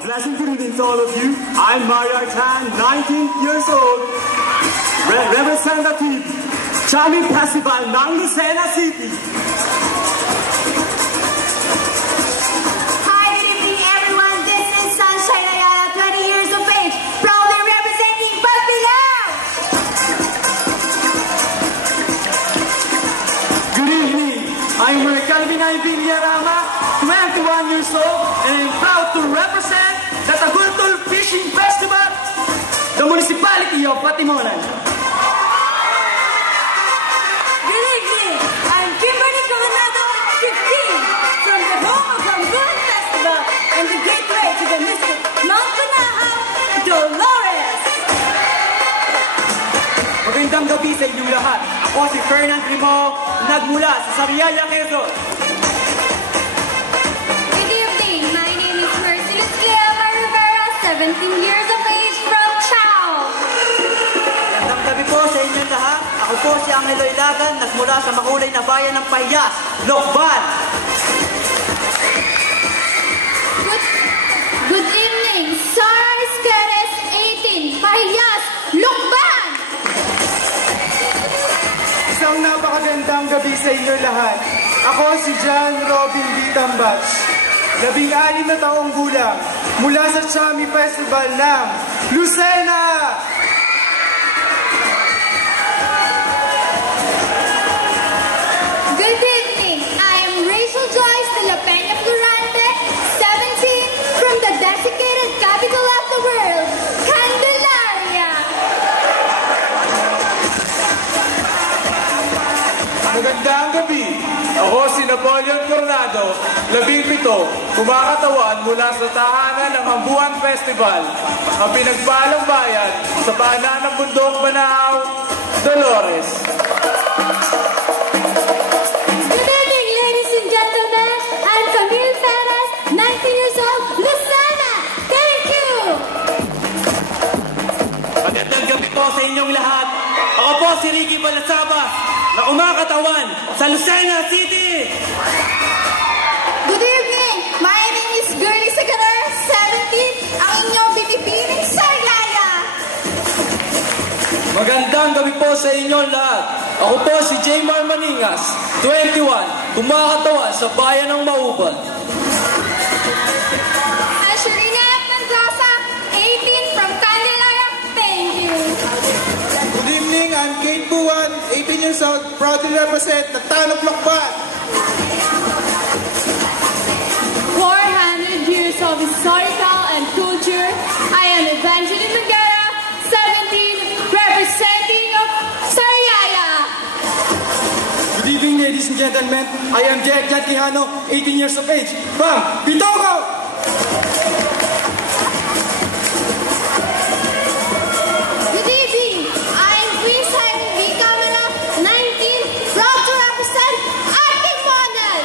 Blessing greetings to all of you. I'm Mario Tan, 19 years old, representative, Chami Festival ng Lucena City. Hi, good evening everyone. This is Sunshine Ayala, 20 years of age, proudly representing Pagbilao. Good evening. I'm Calvin I. Villarama, 21 years old, and I'm proud to represent the Tagultol Fishing Festival, the municipality of Patimonan. Good evening. I'm Kimberly Coronado, 15, from the home of Hamgun Festival and the gateway to the mystic Mount Banahaw, Dolores. Magandang gabi sa inyong lahat. Ako si Fernand Rimo, nagmula sa Sariaya, Quezon. Good evening. My name is Mercedes Guillermo Rivera, 17 years of age, from Chao. Magandang gabi po sa inyong lahat. Ako po si Angelo Ilagan, nagmula sa makulay na bayan ng Pahiyas, Lokban. Good evening. Sara Esqueres, 18, Pahiyas, Lukban. Isang napakagandang gabi sa inyo lahat. Ako si John Robin B. Tambach, 16 na taong gulang, mula sa Chami Festival ng Lucena! Good evening. I am Rachel Joyce de la Peña Florante, 17, from the desiccated capital of the world, Candelaria. Magandang gabi. Ako si Napoleon Coronado, 17, kumakatawan mula sa tahanan ng Hambuan Festival, ang pinagpalang bayan sa paanan ng bundok Banahaw, Dolores. Good evening, ladies and gentlemen. I'm Camille Perez, 19 years old, Lucena. Thank you. Magandang gabi po sa inyong lahat. Ako po si Ricky Balasabas, na kumakatawan sa Lucena City. Good evening. My name is Girlie Sagarer, 17, ang inyong binibining Sariaya. Magandang gabi po sa inyong lahat. Ako po si Jaymar Maningas, 21, kumakatawan sa bayan ng Mauban. Asherina Mendoza, 18, from Candelaria. Thank you. Good evening, I'm Kate Buwan, 18 years old, proud to represent the town of Lokban. 400 years of historical and culture. I am Evangeline Magara, 17, representing of Sariaya. Good evening, ladies and gentlemen. I am Jack Quijano, 18 years of age, from Bitogo! Good evening. I am Chris Jaime V. Camara, 19, proud to represent Atimonan.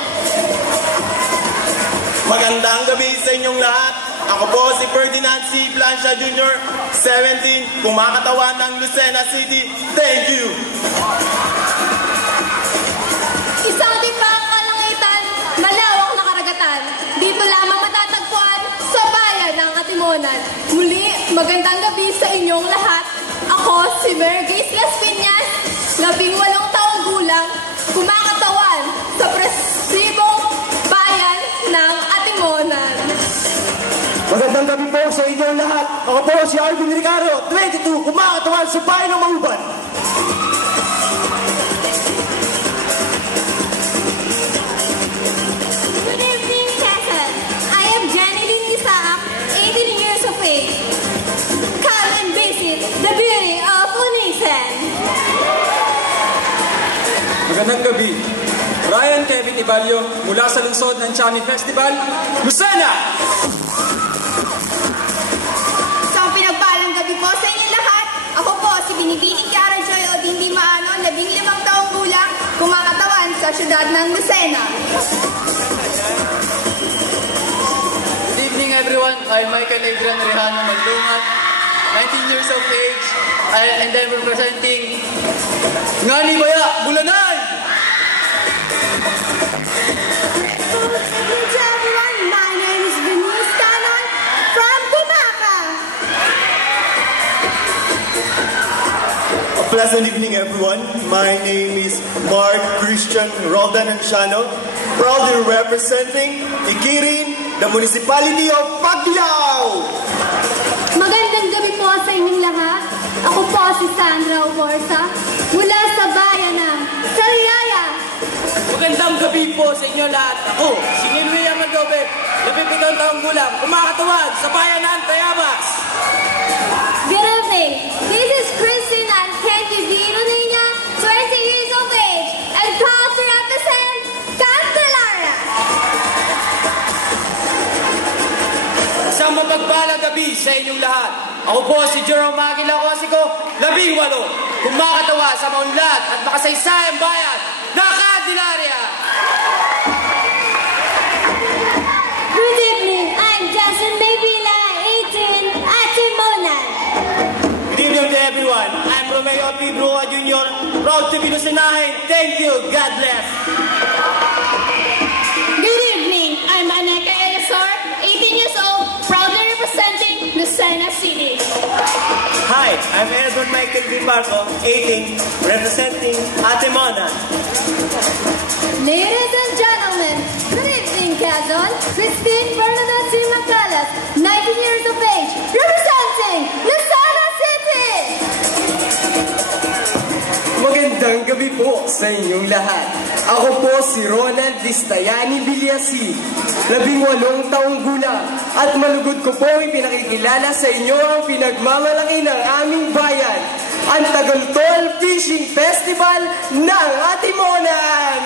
Magandang gabi sa inyong lahat. Ako po si Ferdinand C. Plancia Jr., 17, kumakatawan ng Lucena City. Thank you! Isang timbang kalangitan, malawak na karagatan. Dito lamang matatagpuan sa bayan ng Atimonan. Muli, magandang gabi sa inyong lahat. Ako si Mergis Las Piñas, 18 taong gulang, kumakatawan sa presibong bayan ng Atimonan. Magandang gabi po sa inyong lahat. Ako po si Alvin Ricardo, 22, kumakatawan sa bayan ng Mauban. Good evening, Quezon. I am Jenny Lynn Isaac, 18 years of age. Come and visit the beauty of Unisen. Magandang gabi. Ryan Kevin Ibalio, mula sa lungsod ng Chami Festival, Lucena! Isang pinagpalang gabi po sa inyo lahat. Ako po si Binibining Kiara Joy o Dindi Maano, 15 taong gulang, kumakatawan sa syudad ng Lucena. Good evening everyone, I'm Michael Adrian Rehano Mandungat, 19 years of age, and I'm representing Ngani Baya, Bulanay! Good evening to everyone. My name is Denise Canon from pleasant evening, everyone. My name is Mark Christian Roldan Anciano, proudly representing Ikirin, the municipality of Paglao. Magandang gabi po sa inyong lahat. Ako po si Sandra Oborsa, mula sa bayan ng Sariaya. Magandang gabi po sa inyo lahat. Ako, si William Adobe, 17 taong gulang, kumakatawag sa bayan ng Tayabas. Good evening. This is Christine and Kenji Vinonina, 20 years of age, and proud to represent Candelaria. Isang mapagpalang gabi sa inyong lahat. Ako po si Jerome Aguila Cosico, 18, kumakatawa sa maunlad at makasaysayang bayan ng Candelaria. Good evening. I'm Jason Maybila, 18, Atimonan. Good evening to everyone. I'm Romeo P. Brua Jr., proud to be Lucinahin. Thank you. God bless. Good evening. I'm Aneka Elazar, 18 years old, proudly representing Lucena City. Hi, I'm Edward Michael V. Marco, 18, representing Atimona. Ladies and gentlemen, good evening, Quezon. Christine Bernadette Macalas, 19 years of age, representing Lucena City. Magandang gabi po sa inyong lahat. Ako po si Ronald Vistayani Villasi, 18 taong gulang, at malugod ko po ipinakikilala sa inyo ang pinagmamalaki ng aming bayan, ang Tagantol Fishing Festival ng Atimonan!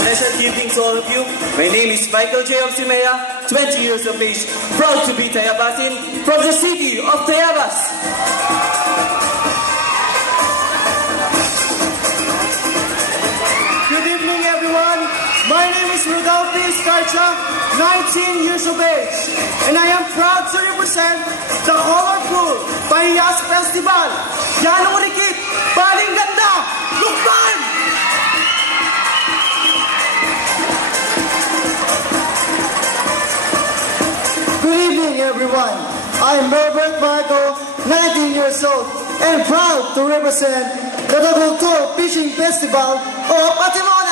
Pleasant evening to all of you. My name is Michael J. Simea, 20 years of age, proud to be Tayabasin from the city of Tayabas. Good evening, everyone. My name is Rodolfo Escarcha, 19 years of age, and I am proud to represent the colorful Pahiyas Festival. Yanong Rikit, Paling Ganda, Lukman! Good evening, everyone. I'm Herbert Marco, 19 years old, and proud to represent the Double Toe Fishing Festival of Atimonan.